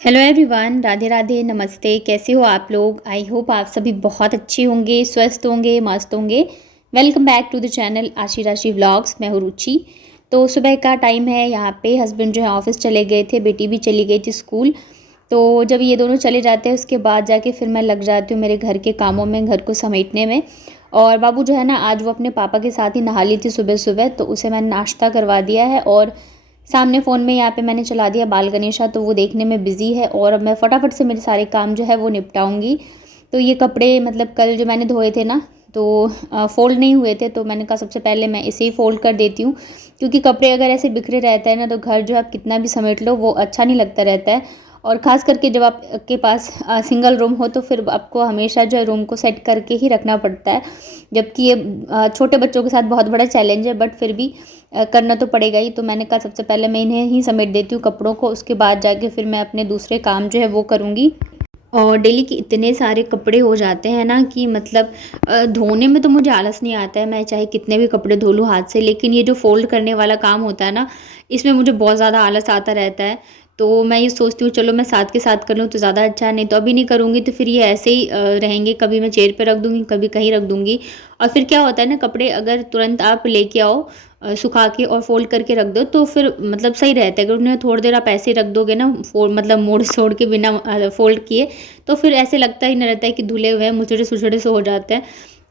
Hello everyone, Radhe Radhe, नमस्ते। कैसे हो आप लोग? आई होप आप सभी बहुत अच्छे होंगे, स्वस्थ होंगे, मस्त होंगे। Welcome back to the channel Ashi Rashi vlogs. मैं हूँ रुचि। तो सुबह का टाइम है, यहाँ पे हस्बैंड जो है ऑफिस चले गए थे, बेटी भी चली गई थी स्कूल। तो जब ये दोनों चले जाते हैं उसके बाद जाके फिर मैं लग जाती हूँ मेरे घर के कामों में, घर को समेटने में। और बाबू जो है ना, आज वो अपने पापा के साथ ही नहा ली थी सुबह सुबह, तो उसे मैंने नाश्ता करवा दिया है। और सामने फ़ोन में यहाँ पे मैंने चला दिया बाल गणेशा, तो वो देखने में बिज़ी है और अब मैं फटाफट से मेरे सारे काम जो है वो निपटाऊँगी। तो ये कपड़े मतलब कल जो मैंने धोए थे ना, तो फ़ोल्ड नहीं हुए थे, तो मैंने कहा सबसे पहले मैं इसे ही फ़ोल्ड कर देती हूँ। क्योंकि कपड़े अगर ऐसे बिखरे रहते हैं ना, तो घर जो आप कितना भी समेट लो वो अच्छा नहीं लगता रहता है। और ख़ास करके जब आपके पास सिंगल रूम हो, तो फिर आपको हमेशा जो है रूम को सेट करके ही रखना पड़ता है। जबकि ये छोटे बच्चों के साथ बहुत बड़ा चैलेंज है, बट फिर भी करना तो पड़ेगा ही। तो मैंने कहा सबसे पहले मैं इन्हें ही समेट देती हूँ कपड़ों को, उसके बाद जाके फिर मैं अपने दूसरे काम जो है वो करूँगी। और डेली के इतने सारे कपड़े हो जाते हैं ना कि मतलब धोने में तो मुझे आलस नहीं आता है, मैं चाहे कितने भी कपड़े धो लूँ हाथ से। लेकिन ये जो फ़ोल्ड करने वाला काम होता है ना, इसमें मुझे बहुत ज़्यादा आलस आता रहता है। तो मैं ये सोचती हूँ चलो मैं साथ के साथ कर लूँ तो ज़्यादा अच्छा है, नहीं तो अभी नहीं करूँगी तो फिर ये ऐसे ही रहेंगे, कभी मैं चेयर पे रख दूँगी, कभी कहीं रख दूँगी। और फिर क्या होता है ना, कपड़े अगर तुरंत आप लेके आओ सुखा के और फ़ोल्ड करके रख दो, तो फिर मतलब सही रहता है। अगर उन्हें थोड़ी देर आप ऐसे ही रख दोगे ना, मतलब मोड़-सोड़ के बिना फ़ोल्ड किए, तो फिर ऐसे लगता ही नहीं रहता है कि धुले हुए हैं, मुचड़े-सुचड़े से हो जाते हैं।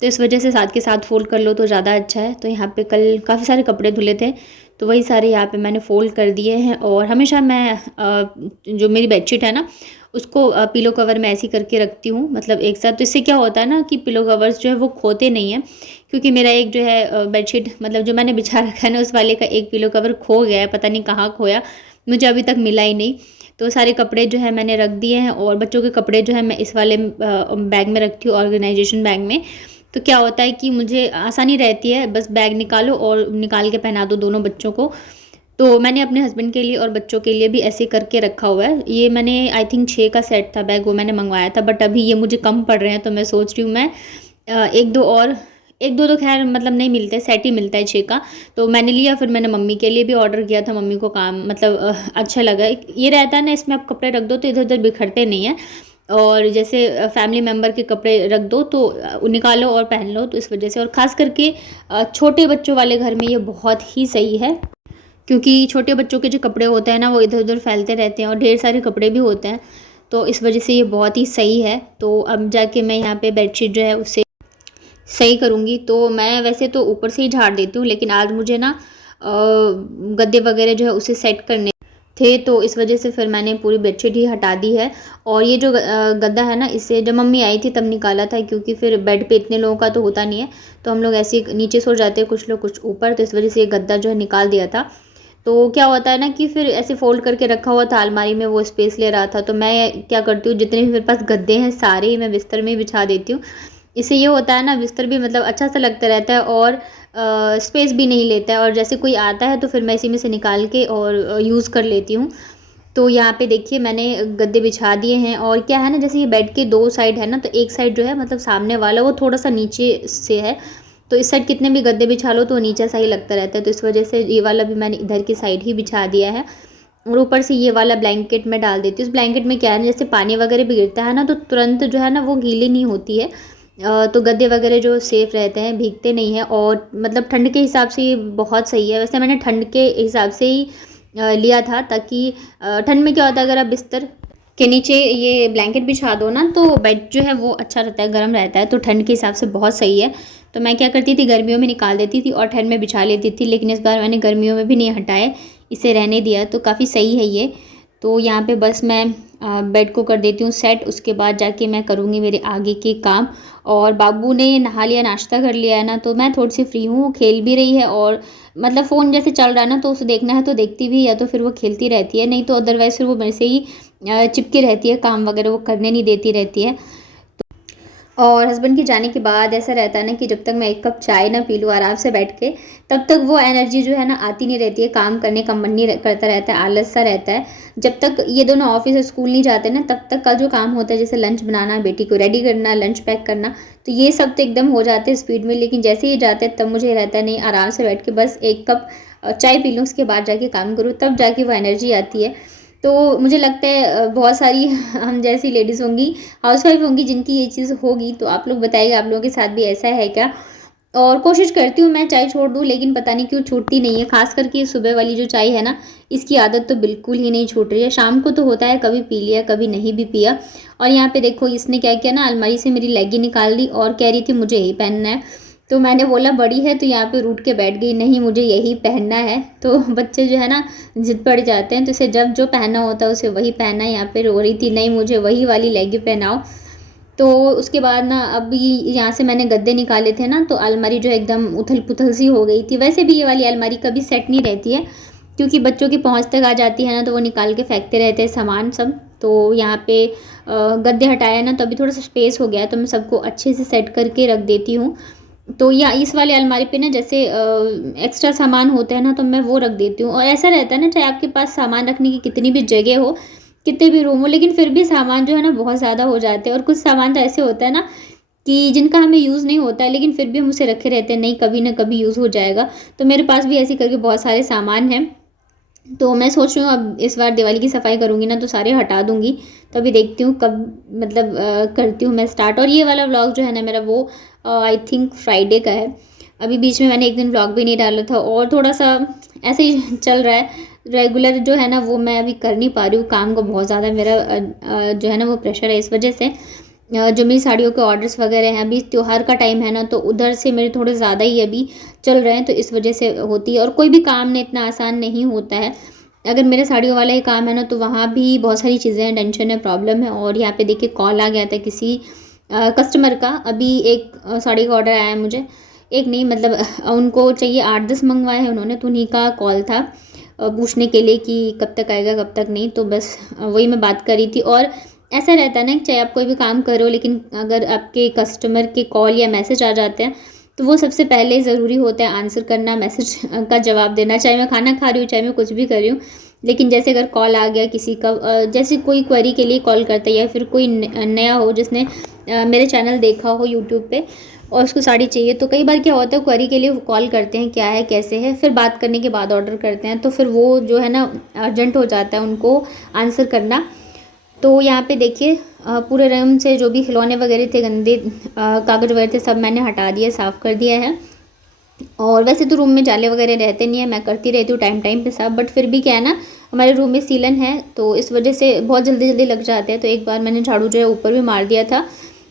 तो इस वजह से साथ के साथ फ़ोल्ड कर लो तो ज़्यादा अच्छा है। तो यहाँ पे कल काफ़ी सारे कपड़े धुले थे, तो वही सारे यहाँ पे मैंने फ़ोल्ड कर दिए हैं। और हमेशा मैं जो मेरी बेडशीट है ना, उसको पिलो कवर में ऐसे ही करके रखती हूँ, मतलब एक साथ। तो इससे क्या होता है ना कि पिलो कवर्स जो है वो खोते नहीं हैं। क्योंकि मेरा एक जो है बेडशीट मतलब जो मैंने बिछा रखा है ना, उस वाले का एक पिलो कवर खो गया है, पता नहीं कहाँ खोया, मुझे अभी तक मिला ही नहीं। तो सारे कपड़े जो है मैंने रख दिए हैं, और बच्चों के कपड़े जो है मैं इस वाले बैग में रखती हूँ, ऑर्गेनाइजेशन बैग में। तो क्या होता है कि मुझे आसानी रहती है, बस बैग निकालो और निकाल के पहना दो दोनों बच्चों को। तो मैंने अपने हस्बैंड के लिए और बच्चों के लिए भी ऐसे करके रखा हुआ है। ये मैंने आई थिंक 6 का सेट था बैग, वो मैंने मंगवाया था, बट अभी ये मुझे कम पड़ रहे हैं, तो मैं सोच रही हूँ मैं 1-2 और 1-2 तो ख़ैर मतलब नहीं मिलते, सेट ही मिलता है 6 का। तो मैंने लिया, फिर मैंने मम्मी के लिए भी ऑर्डर किया था, मम्मी को काम मतलब अच्छा लगा। ये रहता है ना, इसमें आप कपड़े रख दो तो इधर-उधर बिखरते नहीं हैं। और जैसे फैमिली मेंबर के कपड़े रख दो तो निकालो और पहन लो, तो इस वजह से। और ख़ास करके छोटे बच्चों वाले घर में ये बहुत ही सही है। क्योंकि छोटे बच्चों के जो कपड़े होते हैं ना, वो इधर-उधर फैलते रहते हैं और ढेर सारे कपड़े भी होते हैं। तो इस वजह से ये बहुत ही सही है। तो अब जाके मैं यहाँ पे बेडशीट जो है उसे सही करूँगी। तो मैं वैसे तो ऊपर से ही झाड़ देती हूँ, लेकिन आज मुझे ना गद्दे वगैरह जो है उसे सेट करने थे, तो इस वजह से फिर मैंने पूरी बेडशीट ही हटा दी है। और ये जो गद्दा है ना, इसे जब मम्मी आई थी तब निकाला था, क्योंकि फिर बेड पे इतने लोगों का तो होता नहीं है, तो हम लोग ऐसे ही नीचे सो जाते हैं, कुछ लोग कुछ ऊपर, तो इस वजह से ये गद्दा जो है निकाल दिया था। तो क्या होता है ना कि फिर ऐसे फ़ोल्ड करके रखा हुआ था अलमारी में, वो स्पेस ले रहा था। तो मैं क्या करती हूँ, जितने भी मेरे पास गद्दे हैं सारे ही मैं बिस्तर में ही बिछा देती हूँ। इससे ये होता है ना, बिस्तर भी मतलब अच्छा सा लगता रहता है और स्पेस भी नहीं लेता है। और जैसे कोई आता है तो फिर मैं इसी में से निकाल के और यूज़ कर लेती हूँ। तो यहाँ पे देखिए मैंने गद्दे बिछा दिए हैं। और क्या है ना, जैसे ये बेड के 2 साइड है ना, तो एक साइड जो है मतलब सामने वाला वो थोड़ा-सा नीचे से है। तो इस साइड कितने भी गद्दे बिछा लो तो वो नीचा सा ही लगता रहता है। तो इस वजह से ये वाला भी मैंने इधर की साइड ही बिछा दिया है। और ऊपर से ये वाला ब्लैंकेट मैं डाल देती हूँ। उस ब्लैंकेट में क्या है ना, जैसे पानी वगैरह भी गिरता है ना, तो तुरंत जो है ना वो गीली नहीं होती है। तो गद्दे वगैरह जो सेफ़ रहते हैं, भीगते नहीं हैं। और मतलब ठंड के हिसाब से ये बहुत सही है। वैसे मैंने ठंड के हिसाब से ही लिया था, ताकि ठंड में क्या होता है, अगर आप बिस्तर के नीचे ये ब्लैंकेट बिछा दो ना, तो बेड जो है वो अच्छा रहता है, गर्म रहता है, तो ठंड के हिसाब से बहुत सही है। तो मैं क्या करती थी, गर्मियों में निकाल देती थी और ठंड में बिछा लेती थी, लेकिन इस बार मैंने गर्मियों में भी नहीं हटाए, इसे रहने दिया, तो काफ़ी सही है ये। तो यहाँ पे बस मैं बेड को कर देती हूँ सेट, उसके बाद जाके मैं करूँगी मेरे आगे के काम। और बाबू ने नहा लिया, नाश्ता कर लिया है ना, तो मैं थोड़ी सी फ्री हूँ। वो खेल भी रही है, और मतलब फ़ोन जैसे चल रहा है ना, तो उसे देखना है तो देखती भी है, या तो फिर वो खेलती रहती है, नहीं तो अदरवाइज़ फिर वो मेरे से ही चिपकी रहती है, काम वगैरह वो करने नहीं देती रहती है। और हस्बैंड के जाने के बाद ऐसा रहता है ना कि जब तक मैं 1 कप चाय ना पी लूँ आराम से बैठ के, तब तक वो एनर्जी जो है ना आती नहीं रहती है, काम करने का मन नहीं करता रहता है, आलस सा रहता है। जब तक ये दोनों ऑफिस और स्कूल नहीं जाते ना, तब तक का जो काम होता है, जैसे लंच बनाना, बेटी को रेडी करना, लंच पैक करना, तो ये सब तो एकदम हो जाते हैं स्पीड में। लेकिन जैसे ये जाते हैं तब मुझे रहता है नहीं, आराम से बैठ के बस 1 कप चाय पी लूँ, उसके बाद जाके काम करूँ, तब जाके वो एनर्जी आती है। तो मुझे लगता है बहुत सारी हम जैसी लेडीज़ होंगी, हाउसवाइफ होंगी जिनकी ये चीज़ होगी। तो आप लोग बताइएगा, आप लोगों के साथ भी ऐसा है क्या? और कोशिश करती हूँ मैं चाय छोड़ दूँ, लेकिन पता नहीं क्यों छूटती नहीं है। ख़ास करके सुबह वाली जो चाय है ना, इसकी आदत तो बिल्कुल ही नहीं छूट रही है। शाम को तो होता है कभी पी लिया, कभी नहीं भी पिया। और यहाँ पे देखो इसने क्या किया ना, अलमारी से मेरी लेगी निकाल दी और कह रही थी मुझे यही पहनना है। तो मैंने बोला बड़ी है, तो यहाँ पे रूठ के बैठ गई, नहीं मुझे यही पहनना है। तो बच्चे जो है ना ज़िद पड़ जाते हैं, तो इसे जब जो पहनना होता है उसे वही पहनना है। यहाँ पे रो रही थी, नहीं मुझे वही वाली लेगी पहनाओ। तो उसके बाद ना अभी यहाँ से मैंने गद्दे निकाले थे ना, तो अलमारी जो है एकदम उथल-पुथल सी हो गई थी। वैसे भी ये वाली अलमारी कभी सेट नहीं रहती है, क्योंकि बच्चों की पहुँच तक आ जाती है ना, तो वो निकाल के फेंकते रहते हैं सामान सब। तो यहाँ पे गद्दे हटाए ना, तो अभी थोड़ा-सा स्पेस हो गया है, तो मैं सबको अच्छे से सेट करके रख देती हूँ। तो या इस वाली अलमारी पे ना जैसे एक्स्ट्रा सामान होते हैं ना, तो मैं वो रख देती हूँ। और ऐसा रहता है ना, चाहे आपके पास सामान रखने की कितनी भी जगह हो, कितने भी रूम हो, लेकिन फिर भी सामान जो है ना बहुत ज़्यादा हो जाते हैं। और कुछ सामान तो ऐसे होता है ना कि जिनका हमें यूज़ नहीं होता है, लेकिन फिर भी हम उसे रखे रहते हैं, नहीं कभी ना कभी यूज़ हो जाएगा। तो मेरे पास भी ऐसे करके बहुत सारे सामान हैं। तो मैं सोच रही हूँ अब इस बार दिवाली की सफाई करूँगी ना, तो सारे हटा दूँगी। तो अभी देखती हूँ कब मतलब करती हूँ मैं स्टार्ट। और ये वाला व्लॉग जो है ना मेरा, वो आई थिंक फ्राइडे का है। अभी बीच में मैंने एक दिन व्लॉग भी नहीं डाला था, और थोड़ा-सा ऐसे ही चल रहा है। रेगुलर जो है ना वो मैं अभी कर नहीं पा रही हूँ, काम का बहुत ज़्यादा मेरा जो है ना वो प्रेशर है। इस वजह से जो मेरी साड़ियों के ऑर्डर्स वगैरह हैं, अभी त्योहार का टाइम है ना, तो उधर से मेरे थोड़े ज़्यादा ही अभी चल रहे हैं, तो इस वजह से होती है। और कोई भी काम ना इतना आसान नहीं होता है। अगर मेरा साड़ियों वाला ही काम है ना, तो वहाँ भी बहुत सारी चीज़ें हैं, टेंशन है, प्रॉब्लम है। और यहाँ पे देखिए कॉल आ गया था किसी कस्टमर का। अभी एक साड़ी का ऑर्डर आया है मुझे, एक नहीं मतलब उनको चाहिए 8-10 मंगवाए हैं उन्होंने, तो उन्हीं का कॉल था पूछने के लिए कि कब तक आएगा कब तक नहीं। तो बस वही मैं बात कर रही थी। और ऐसा रहता है ना, चाहे आप कोई भी काम करो, लेकिन अगर आपके कस्टमर के कॉल या मैसेज आ जाते हैं, तो वो सबसे पहले ज़रूरी होता है आंसर करना, मैसेज का जवाब देना। चाहे मैं खाना खा रही हूँ, चाहे मैं कुछ भी कर रही हूँ, लेकिन जैसे अगर कॉल आ गया किसी का, जैसे कोई क्वेरी के लिए कॉल करता है, या फिर कोई नया हो जिसने मेरे चैनल देखा हो यूट्यूब पे और उसको साड़ी चाहिए, तो कई बार क्या होता है क्वेरी के लिए कॉल करते हैं, क्या है कैसे है, फिर बात करने के बाद ऑर्डर करते हैं, तो फिर वो जो है ना अर्जेंट हो जाता है उनको आंसर करना। तो यहाँ पे देखिए पूरे रूम से जो भी खिलौने वगैरह थे, गंदे कागज़ वगैरह थे, सब मैंने हटा दिया, साफ़ कर दिया है। और वैसे तो रूम में जाले वगैरह रहते नहीं है, मैं करती रहती हूँ टाइम टाइम पे साफ़, बट फिर भी क्या है ना, हमारे रूम में सीलन है, तो इस वजह से बहुत जल्दी जल्दी लग जाते हैं। तो एक बार मैंने झाड़ू जो है ऊपर भी मार दिया था,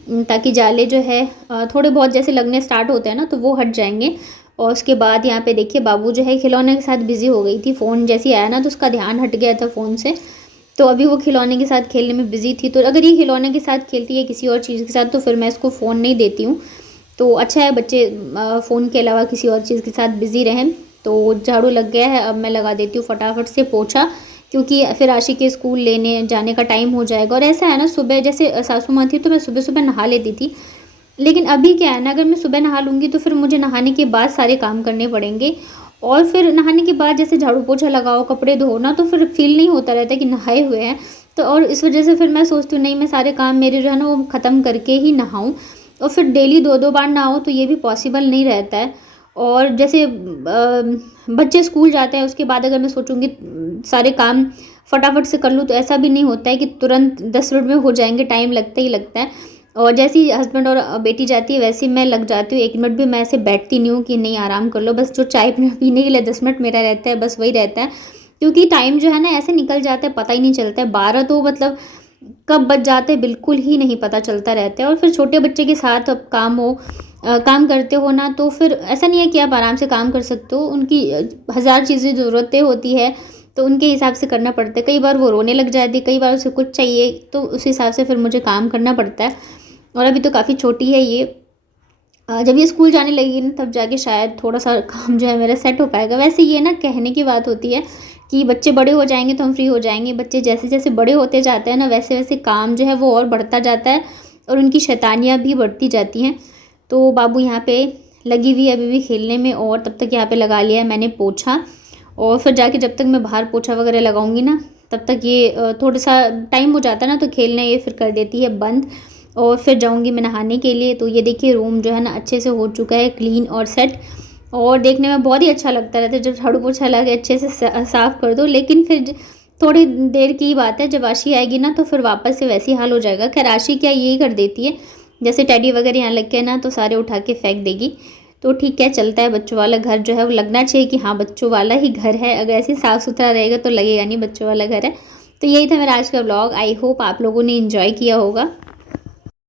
ताकि जाले जो है थोड़े बहुत जैसे लगने स्टार्ट होते हैं ना, तो वो हट जाएंगे। और उसके बाद यहाँ पे देखिए बाबू जो है खिलौने के साथ बिज़ी हो गई थी। फ़ोन जैसे आया ना, तो उसका ध्यान हट गया था फ़ोन से, तो अभी वो खिलौने के साथ खेलने में बिज़ी थी। तो अगर ये खिलौने के साथ खेलती है किसी और चीज़ के साथ, तो फिर मैं इसको फ़ोन नहीं देती हूँ। तो अच्छा है बच्चे फ़ोन के अलावा किसी और चीज़ के साथ बिज़ी रहें। तो झाड़ू लग गया है, अब मैं लगा देती हूँ फटाफट से पोछा, क्योंकि फिर आशी के स्कूल लेने जाने का टाइम हो जाएगा। और ऐसा है ना, सुबह जैसे सासू माँ थी तो मैं सुबह-सुबह नहा लेती थी, लेकिन अभी क्या है ना, अगर मैं सुबह नहा लूँगी तो फिर मुझे नहाने के बाद सारे काम करने पड़ेंगे। और फिर नहाने के बाद जैसे झाड़ू पोछा लगाओ, कपड़े धो ना, तो फिर फ़ील नहीं होता रहता कि नहाए हुए हैं। तो और इस वजह से फिर मैं सोचती हूँ नहीं, मैं सारे काम मेरे जो है ना वो ख़त्म करके ही नहाऊँ। और फिर डेली 2-2 बार नहाओ तो ये भी पॉसिबल नहीं रहता है। और जैसे बच्चे स्कूल जाते हैं, उसके बाद अगर मैं सोचूँगी सारे काम फटाफट से कर लूँ, तो ऐसा भी नहीं होता है कि तुरंत 10 मिनट में हो जाएँगे, टाइम लगता ही लगता है। और जैसे ही हस्बैंड और बेटी जाती है, वैसे ही मैं लग जाती हूँ। 1 मिनट भी मैं ऐसे बैठती नहीं हूँ कि नहीं आराम कर लो, बस जो चाय पीने के लिए 10 मिनट मेरा रहता है, बस वही रहता है। क्योंकि टाइम जो है ना ऐसे निकल जाता है, पता ही नहीं चलता है। 12 तो मतलब कब बज जाते हैं बिल्कुल ही नहीं पता चलता रहता है। और फिर छोटे बच्चे के साथ अब काम करते हो ना, तो फिर ऐसा नहीं है कि आप आराम से काम कर सकते हो। उनकी हज़ार चीज़ें ज़रूरतें होती है, तो उनके हिसाब से करना पड़ता है। कई बार वो रोने लग जाती है, कई बार उसे कुछ चाहिए, तो उस हिसाब से फिर मुझे काम करना पड़ता है। और अभी तो काफ़ी छोटी है ये, जब ये स्कूल जाने लगेगी ना, तब जाके शायद थोड़ा-सा काम जो है मेरा सेट हो पाएगा। वैसे ये ना कहने की बात होती है कि बच्चे बड़े हो जाएँगे तो हम फ्री हो जाएँगे। बच्चे जैसे-जैसे बड़े होते जाते हैं ना, वैसे-वैसे काम जो है वो और बढ़ता जाता है, और उनकी शैतानियाँ भी बढ़ती जाती हैं। तो बाबू यहाँ पे लगी हुई है अभी भी खेलने में, और तब तक यहाँ पे लगा लिया है मैंने पोछा। और फिर जाके जब तक मैं बाहर पोछा वगैरह लगाऊंगी ना, तब तक ये थोड़ा सा टाइम हो जाता है ना, तो खेलना ये फिर कर देती है बंद। और फिर जाऊंगी मैं नहाने के लिए। तो ये देखिए रूम जो है ना अच्छे से हो चुका है क्लीन और सेट, और देखने में बहुत ही अच्छा लगता रहता है जब झाड़ू पोछा लगा के अच्छे से साफ़ कर दो। लेकिन फिर थोड़ी देर की बात है, जब आशी आएगी ना तो फिर वापस से वैसी हाल हो जाएगा। खैर आशी क्या यही कर देती है, जैसे टेडी वगैरह यहाँ लग के ना तो सारे उठा के फेंक देगी। तो ठीक है, चलता है। बच्चों वाला घर जो है वो लगना चाहिए कि हाँ बच्चों वाला ही घर है, अगर ऐसे साफ़ सुथरा रहेगा तो लगेगा नहीं बच्चों वाला घर है। तो यही था मेरा आज का व्लॉग। आई होप आप लोगों ने इन्जॉय किया होगा।